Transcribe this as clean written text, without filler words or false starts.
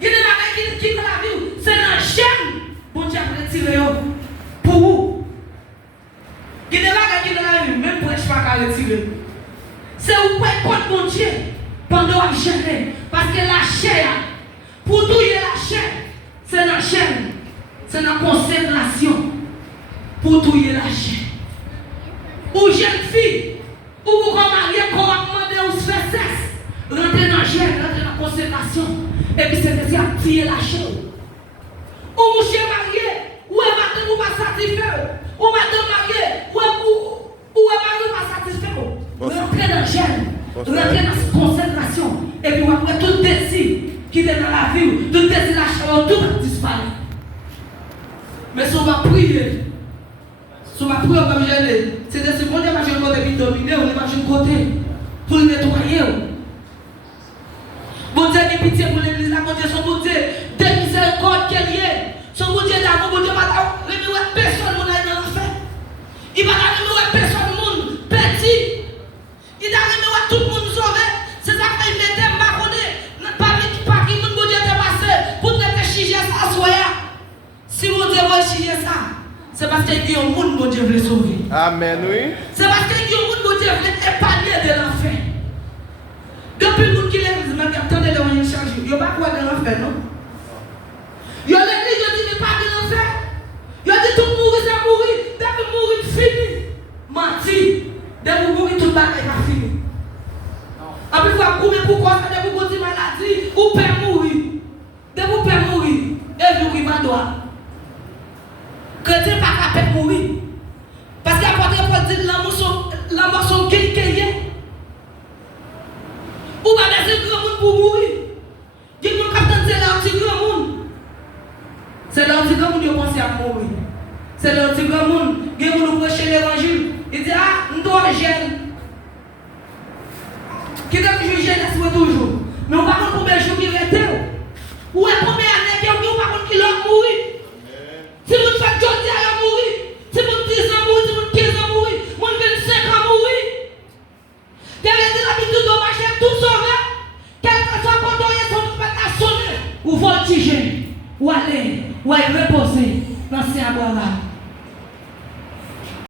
Il y a des bagages qui dans la vie, c'est dans la chaîne. Bon Dieu a retiré pour vous. Il y a des bagages qui dans la vie, même pour les chevaux à retirer. C'est où pour être bon Dieu pendant que vous gênez. Parce que la chair, pour tout y la chair, c'est dans la chaîne. C'est dans la consécration. Pour tout y la chair. Ou jeune fille, ou vous mariez, qu'on va demander ou se faire cesse. Rentrer dans la chair, rentrer dans la consécration. Et puis c'est à tirer la chair. Ou vous chien marié, ou est madame ou pas satisfait. Ou madame marié, ou est marié ou pas satisfait. Rentrer dans la chair, rentrer dans la consécration. Et puis après tout désir qui est dans la vie, tout désir la chair, tout va disparaître. Mais si on va prier, si on va prier, on va me gêner. C'est-à-dire que si on va jouer côté pour dominer, on va jouer côté pour le nettoyer. Bon Dieu qui pitié pour l'église, bon Dieu, son bon Dieu, de miséricorde qu'elle y est. Son bon Dieu d'amour, bon Dieu, pas remuer personne dans l'enfer. Il va remuer personne monde petit. Il va remuer tout le monde sauvé. C'est ça qu'il mettait ma connaît. Pas qui monde bon Dieu t'a passé pour te chiger ça soya. Si mon Dieu veut chiger ça, c'est parce qu'il y a un monde bon Dieu veut sauver. Amen, oui. C'est parce qu'il y a un monde bon Dieu veut épargner de l'enfer. Depuis le monde qui l'église, même attendez le moyen de changer. Il n'y a pas quoi de l'enfer, non? Il y a l'église, il dit pas de l'enfer. Il a dit tout mourir, c'est mourir. Depuis mourir, fini. Menti. Depuis mourir, tout le monde est fini. Après, il faut courir pour quoi? Depuis vous avez maladie, ou père mourir. Depuis vous père mourir, et vous qui va droit. Chrétien pas capable de mourir. Parce qu'apôtre Paul dit l'amour sont quelqu'un. Ou pas laisser grand monde pour mourir. Dis mon capitaine, c'est là où grand monde. C'est là où grand monde qui pense à mourir. C'est là où grand monde qui prêche l'évangile. Il dit ah, nous doit jeune. Qui doit toujours jeune, toujours. Mais on va pas combien de jours qui restent. Ou est combien d'années qui ont pas qui l'ont mourir. Si vous faites Jodi à mourir, si vous 10 ans mourir, si vous 15 ans mourir, vous 25 ans mourir. Quelle est l'habitude de marcher tout sauvé? Quel que soit quand on est son fait à sonner, ou voltiger, ou aller reposer dans ces abois-là.